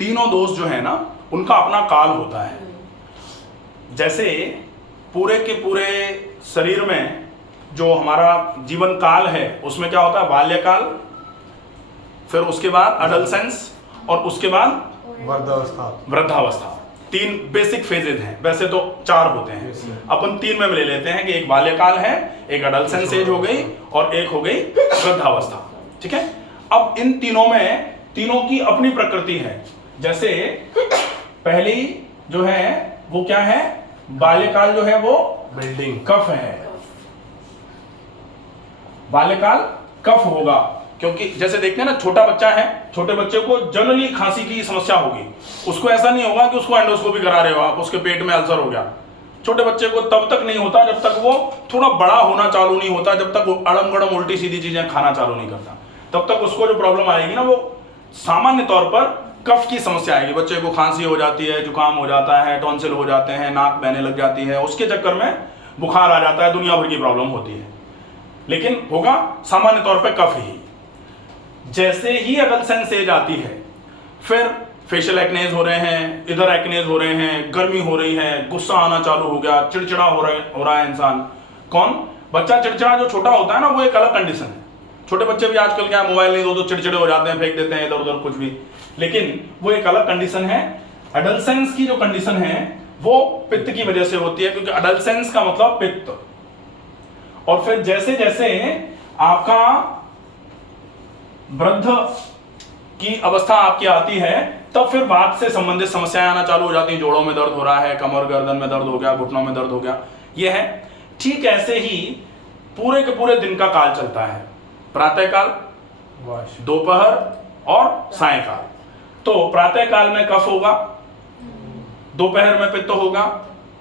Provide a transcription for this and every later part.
तीनों दोष जो है ना उनका अपना काल होता है। जैसे पूरे के पूरे शरीर में जो हमारा जीवन काल है उसमें क्या होता है, बाल्यकाल, फिर उसके बाद अडल्सेंस और उसके बाद वृद्धावस्था। तीन बेसिक फेजेज हैं, वैसे तो 4 होते हैं, अपन 3 में ले लेते हैं कि एक बाल्यकाल है, एक अडल्सेंस एज हो गई और एक हो गई वृद्धावस्था। ठीक है, अब इन तीनों में तीनों की अपनी प्रकृति है। जैसे पहली जो है वो क्या है, बाल्यकाल जो है वो बिल्डिंग कफ है, बाल्यकाल कफ होगा, क्योंकि जैसे देखते हैं ना छोटा बच्चा है, छोटे बच्चे को जनरली खांसी की समस्या होगी, उसको ऐसा नहीं होगा कि उसको एंडोस्कोपी करा रहे हो आप, उसके पेट में अल्सर हो गया। छोटे बच्चे को तब तक नहीं होता जब तक वो थोड़ा बड़ा होना चालू नहीं होता, जब तक वो अड़म गड़म उल्टी सीधी चीजें खाना चालू नहीं करता, तब तक उसको जो प्रॉब्लम आएगी ना वो सामान्य तौर पर कफ की समस्या आएगी। बच्चे को खांसी हो जाती है, जुकाम हो जाता है, टॉन्सिल हो जाते हैं, नाक बहने लग जाती है, उसके चक्कर में बुखार आ जाता है, दुनिया भर की प्रॉब्लम होती है, लेकिन होगा सामान्य तौर पर कफ ही। जैसे ही अडल्सेंस एज आती है, फिर फेशियल एक्नेज हो रहे हैं, इधर एक्नेज हो रहे हैं, गर्मी हो रही है, गुस्सा आना चालू हो गया, चिड़चिड़ा हो रहा है इंसान। कौन बच्चा चिड़चिड़ा जो छोटा होता है ना, वो एक अलग कंडीशन है। छोटे बच्चे भी आजकल क्या मोबाइल नहीं दो तो चिड़चिड़े हो जाते हैं, फेंक देते हैं इधर उधर कुछ भी, लेकिन वो एक अलग कंडीशन है। अडल्सेंस की जो कंडीशन है वो पित्त की वजह से होती है, क्योंकि अडल्सेंस का मतलब पित्त। और फिर जैसे जैसे आपका वृद्ध की अवस्था आपकी आती है, तब फिर वात से संबंधित समस्याएं आना चालू हो जाती हैं। जोड़ों में दर्द हो रहा है, कमर गर्दन में दर्द हो गया, घुटनों में दर्द हो गया, ये है। ठीक ऐसे ही पूरे के पूरे दिन का काल चलता है, प्रातःकाल, दोपहर और सायंकाल। तो प्रातःकाल में कफ होगा, दोपहर में पित्त होगा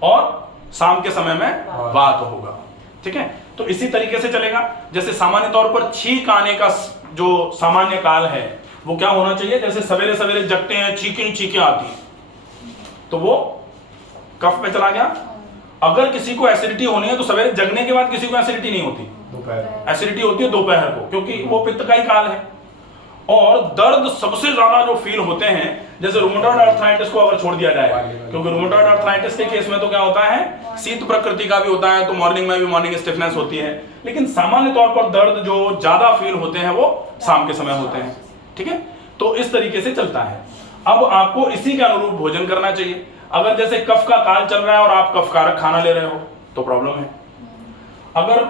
और शाम के समय में वात होगा। ठीक है, तो इसी तरीके से चलेगा। जैसे सामान्य तौर पर छींक आने का जो सामान्य काल है वो क्या होना चाहिए, जैसे सवेरे सवेरे जगते हैं, चीखें आती है, तो वो कफ पे चला गया। अगर किसी को एसिडिटी होनी है तो सवेरे जगने के बाद किसी को एसिडिटी नहीं होती, एसिडिटी होती है दोपहर को, क्योंकि वो पित्त का ही काल है। और दर्द सबसे ज्यादा जो फील होते हैं, जैसे रूमेटॉइड अर्थराइटिस को अगर छोड़ दिया जाए, क्योंकि रूमेटॉइड अर्थराइटिस के केस में तो क्या होता है, शीत प्रकृति का भी होता है, तो मॉर्निंग में भी मॉर्निंग स्टिफनेस होती है, लेकिन सामान्य तौर पर दर्द जो ज्यादा फील होते हैं वो शाम के समय होते हैं। ठीक है, तो इस तरीके से चलता है। अब आपको इसी के अनुरूप भोजन करना चाहिए। अगर जैसे कफ का काल चल रहा है और आप कफकारक खाना ले रहे हो तो प्रॉब्लम है। अगर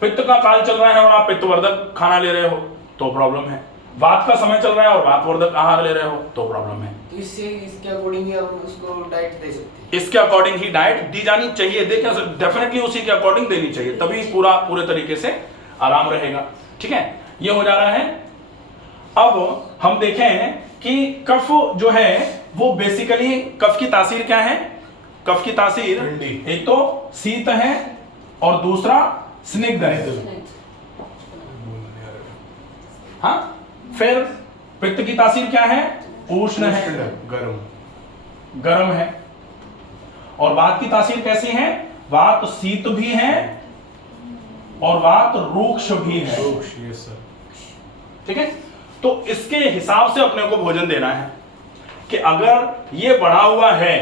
पित्त का काल चल रहा है और आप पित्तवर्धक खाना ले रहे हो तो प्रॉब्लम है। वात का समय चल रहा है और वातवर्धक आहार ले रहे हो तो प्रॉब्लम है। तो इसके अकॉर्डिंग ही हम उसको डाइट दे सकते हैं। इसके अकॉर्डिंग ही डाइट दी जानी चाहिए। देखिए डेफिनेटली उसी के अकॉर्डिंग देनी चाहिए, तभी पूरे तरीके से आराम रहेगा। ठीक है, ये हो जा रहा है। अब हम देखें कि कफ जो है वो बेसिकली कफ की तासीर क्या है। कफ की तासीर एक तो शीत है और दूसरा स्निग्ध है। हाँ, फिर पित्त की तासीर क्या है, उष्ण है, गरम है। और वात की तासीर कैसी है, वात शीत भी है और वात रूक्ष भी है। ठीक है, तो इसके हिसाब से अपने को भोजन देना है कि अगर ये बढ़ा हुआ है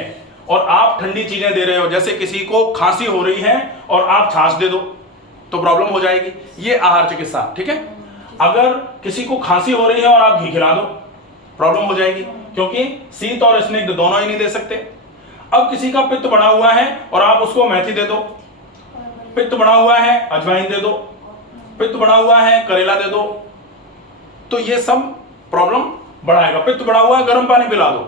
और आप ठंडी चीजें दे रहे हो, जैसे किसी को खांसी हो रही है और आप छाछ दे दो तो प्रॉब्लम हो जाएगी, ये आहार चिकित्सा। ठीक है, अगर किसी को खांसी हो रही है और आप घी खिला दो प्रॉब्लम हो जाएगी, क्योंकि शीत और स्निग्ध दोनों ही नहीं दे सकते। अब किसी का पित्त बढ़ा हुआ है और आप उसको मेथी दे दो, पित्त बढ़ा हुआ है अजवाइन दे दो, पित्त बढ़ा हुआ है करेला दे दो, तो ये सब प्रॉब्लम बढ़ाएगा। पित्त बढ़ा हुआ है गर्म पानी पिला दो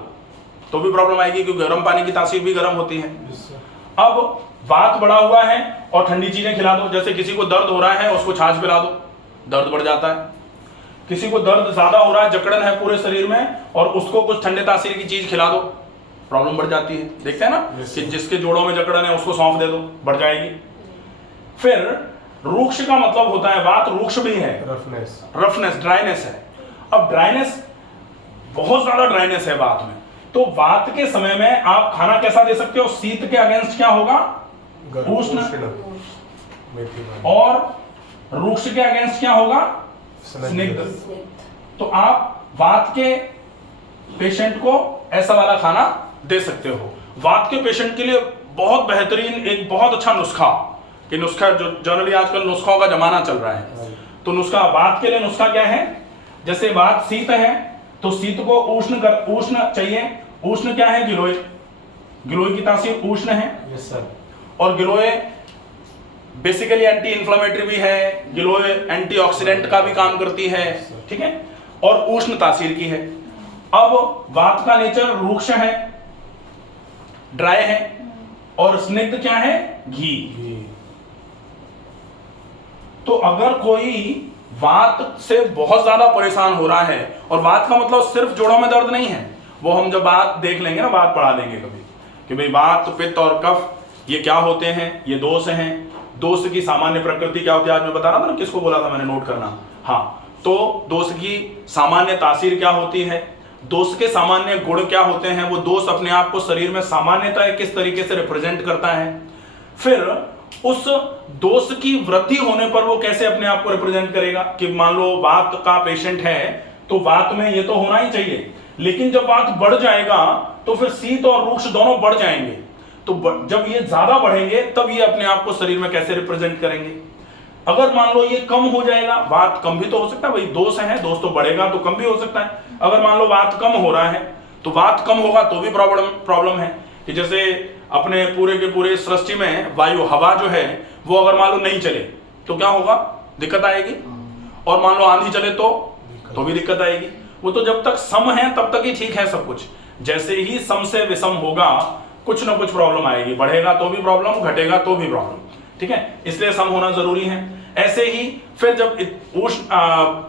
तो भी प्रॉब्लम आएगी, क्योंकि गर्म पानी की तासीर भी गर्म होती है। अब वात बढ़ा हुआ है और ठंडी चीजें खिला दो, जैसे किसी को दर्द हो रहा है उसको छाछ पिला दो, दर्द बढ़ जाता है। किसी को दर्द ज्यादा हो रहा है, जकड़न है पूरे शरीर में, और उसको कुछ ठंडे तासीर की चीज खिला दो, प्रॉब्लम बढ़ जाती है। देखते हैं ना कि जिसके जोड़ों में जकड़न है उसको सौंफ दे दो, बढ़ जाएगी। फिर रूक्ष का मतलब होता है, वात रूक्ष भी है, रफनेस ड्राइनेस है। अब ड्राइनेस, बहुत ज्यादा ड्राइनेस है वात में, तो वात के समय में आप खाना कैसा दे सकते हो, शीत के अगेंस्ट क्या होगा, उष्ण, और रूक्ष के अगेंस्ट क्या होगा, स्निग्ध। तो आप वात के पेशेंट को ऐसा वाला खाना दे सकते हो। वात के पेशेंट के लिए बहुत बेहतरीन एक बहुत अच्छा नुस्खा, कि नुस्खा जो जनरली आजकल नुस्खों का जमाना चल रहा है, तो नुस्खा वात के लिए नुस्खा क्या है? जैसे वात शीत है तो शीत को उष्ण चाहिए। उष्ण क्या है? गिलोय। गिलोय की तासीर उष्ण है। Yes sir. और गिलोय बेसिकली एंटी इंफ्लेमेटरी भी है, गिलोय एंटीऑक्सीडेंट का भी काम करती है, ठीक है, और उष्ण तासीर की है। अब वात का नेचर रुक्ष है, ड्राई है, और स्निग्ध क्या है? घी। तो अगर कोई वात से बहुत ज्यादा परेशान हो रहा है, और वात का मतलब सिर्फ जोड़ों में दर्द नहीं है, वो हम जब बात देख लेंगे ना, बात पढ़ा देंगे कभी कि भाई वात, पित्त और कफ ये क्या होते हैं, ये दोष हैं। दोष की सामान्य प्रकृति क्या होती है? आज मैं बता रहा था ना, किसको बोला था मैंने, नोट करना। हाँ, तो दोष की सामान्य तासीर क्या होती है, दोष के सामान्य गुण क्या होते हैं, वो दोष अपने आप को शरीर में सामान्यतः किस तरीके से रिप्रेजेंट करता है, फिर उस दोष की वृद्धि होने पर वो कैसे अपने आप को रिप्रेजेंट करेगा। कि मान लो वात का पेशेंट है तो वात में ये तो होना ही चाहिए, लेकिन जब वात बढ़ जाएगा तो फिर शीत और रुक्ष दोनों बढ़ जाएंगे। तो जब ये ज्यादा बढ़ेंगे तब ये अपने आप को शरीर में कैसे रिप्रेजेंट करेंगे। अगर मान लो ये कम हो जाएगा, वात कम भी तो हो सकता है, भाई दोष है, दोष तो बढ़ेगा तो कम भी हो सकता है। अगर मान लो वात कम हो रहा है तो वात कम होगा तो भी प्रॉब्लम है। कि जैसे अपने पूरे के पूरे सृष्टि में वायु, हवा जो है वो अगर मान लो नहीं चले तो क्या होगा? दिक्कत आएगी। और मान लो आंधी चले तो भी दिक्कत आएगी। वो तो जब तक सम है तब तक ही ठीक है सब कुछ। जैसे ही सम से विषम होगा कुछ ना कुछ प्रॉब्लम आएगी, बढ़ेगा तो भी प्रॉब्लम, घटेगा तो भी प्रॉब्लम, ठीक है, इसलिए सम होना जरूरी है। ऐसे ही फिर जब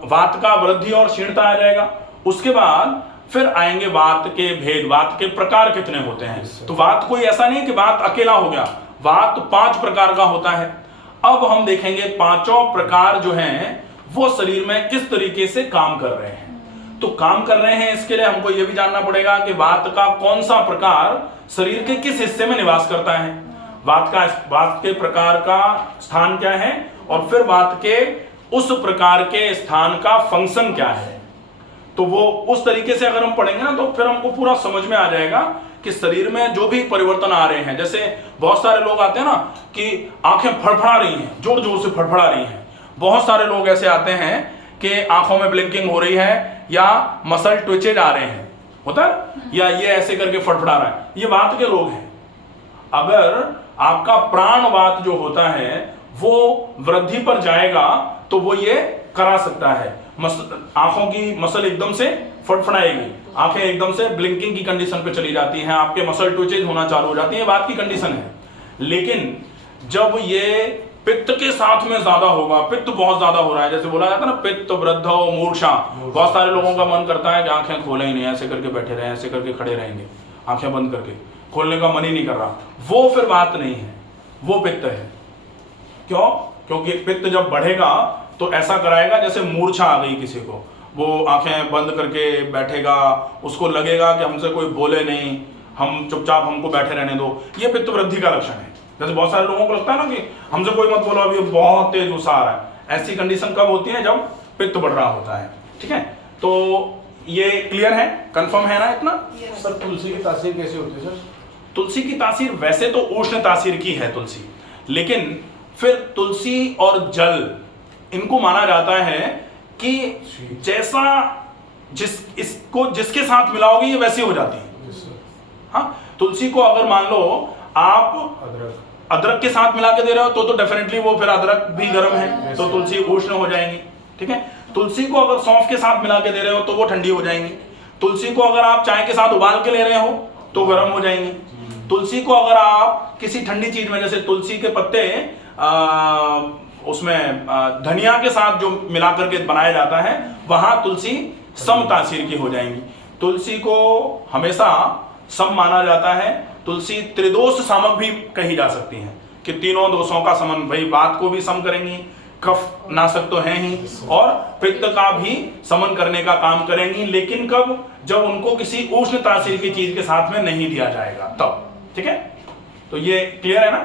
वात का वृद्धि और क्षीणता आ जाएगा, उसके बाद फिर आएंगे वात के भेद, वात के प्रकार कितने होते हैं। तो वात कोई ऐसा नहीं कि वात अकेला हो गया, वात 5 प्रकार का होता है। अब हम देखेंगे पांचों प्रकार जो हैं वो शरीर में किस तरीके से काम कर रहे हैं। तो काम कर रहे हैं, इसके लिए हमको यह भी जानना पड़ेगा कि वात का कौन सा प्रकार शरीर के किस हिस्से में निवास करता है, वात के प्रकार का स्थान क्या है, और फिर वात के उस प्रकार के स्थान का फंक्शन क्या है। तो वो उस तरीके से अगर हम पढ़ेंगे ना तो फिर हमको पूरा समझ में आ जाएगा कि शरीर में जो भी परिवर्तन आ रहे हैं। जैसे बहुत सारे लोग आते हैं ना कि आंखें फड़फड़ा रही हैं, जोर जोर से फड़फड़ा रही हैं। बहुत सारे लोग ऐसे आते हैं कि आंखों में ब्लिंकिंग हो रही है या मसल ट्विचेज आ रहे हैं, होता है, या ये ऐसे करके फड़फड़ा रहा है, ये वात के रोग हैं। अगर आपका प्राणवात जो होता है वो वृद्धि पर जाएगा तो वो ये करा सकता है। आंखों की मसल एकदम से फड़फड़ाएगी, आंखें एकदम से ब्लिंकिंग की कंडीशन पे चली जाती हैं, आपके मसल ट्विचेज होना चालू हो जाती है, बात की कंडीशन है। लेकिन जब ये पित्त के साथ में ज्यादा होगा, पित्त बहुत ज्यादा हो रहा है, जैसे बोला जाता है ना, पित्त वृद्ध मूर्छा, बहुत सारे लोगों का मन करता है कि आंखें खोले ही नहीं, ऐसे करके बैठे रहे, ऐसे करके खड़े रहेंगे, आंखें बंद करके, खोलने का मन ही नहीं कर रहा। वो फिर बात नहीं है, वो पित्त है। क्यों? क्योंकि पित्त जब बढ़ेगा तो ऐसा कराएगा जैसे मूर्छा आ गई किसी को, वो आंखें बंद करके बैठेगा, उसको लगेगा कि हमसे कोई बोले नहीं, हम चुपचाप, हमको बैठे रहने दो। ये पित्त वृद्धि का लक्षण है। जैसे बहुत सारे लोगों को लगता है ना कि हमसे कोई मत बोलो, अभी बहुत तेज गुस्सा आ रहा है। ऐसी कंडीशन कब होती है? जब पित्त बढ़ रहा होता है, ठीक है। तो ये क्लियर है, कंफर्म है ना इतना? सर तुलसी की तासीर कैसे होती है सर? तुलसी की तासीर वैसे तो उष्ण तासीर की है तुलसी, लेकिन फिर तुलसी और जल इनको माना जाता है कि जैसा जिसके साथ मिलाओगे ये वैसी हो जाती है। हाँ, तुलसी को अगर मान लो आप अदरक के साथ मिला के दे रहे हो तो डेफिनेटली वो फिर अदरक भी गर्म है, तो तुलसी उष्ण हो जाएंगी, ठीक है। तुलसी को अगर सौंफ के साथ मिला के दे रहे हो तो वो ठंडी हो जाएंगी। तुलसी को अगर आप चाय के साथ उबाल के ले रहे हो तो गर्म हो जाएंगी। तुलसी को अगर आप किसी ठंडी चीज में, जैसे तुलसी के पत्ते उसमें धनिया के साथ जो मिला करके बनाया जाता है, वहां तुलसी सम तासीर की हो जाएंगी। तुलसी को हमेशा सम माना जाता है। तुलसी त्रिदोष सामक भी कही जा सकती है कि तीनों दोषों का समन, भाई बात को भी सम करेंगी, कफ नाशक तो है ही, और पित्त का भी समन करने का काम करेंगी। लेकिन कब? जब उनको किसी उष्ण तासीर की चीज के साथ में नहीं दिया जाएगा तब, ठीक है। तो ये क्लियर है ना?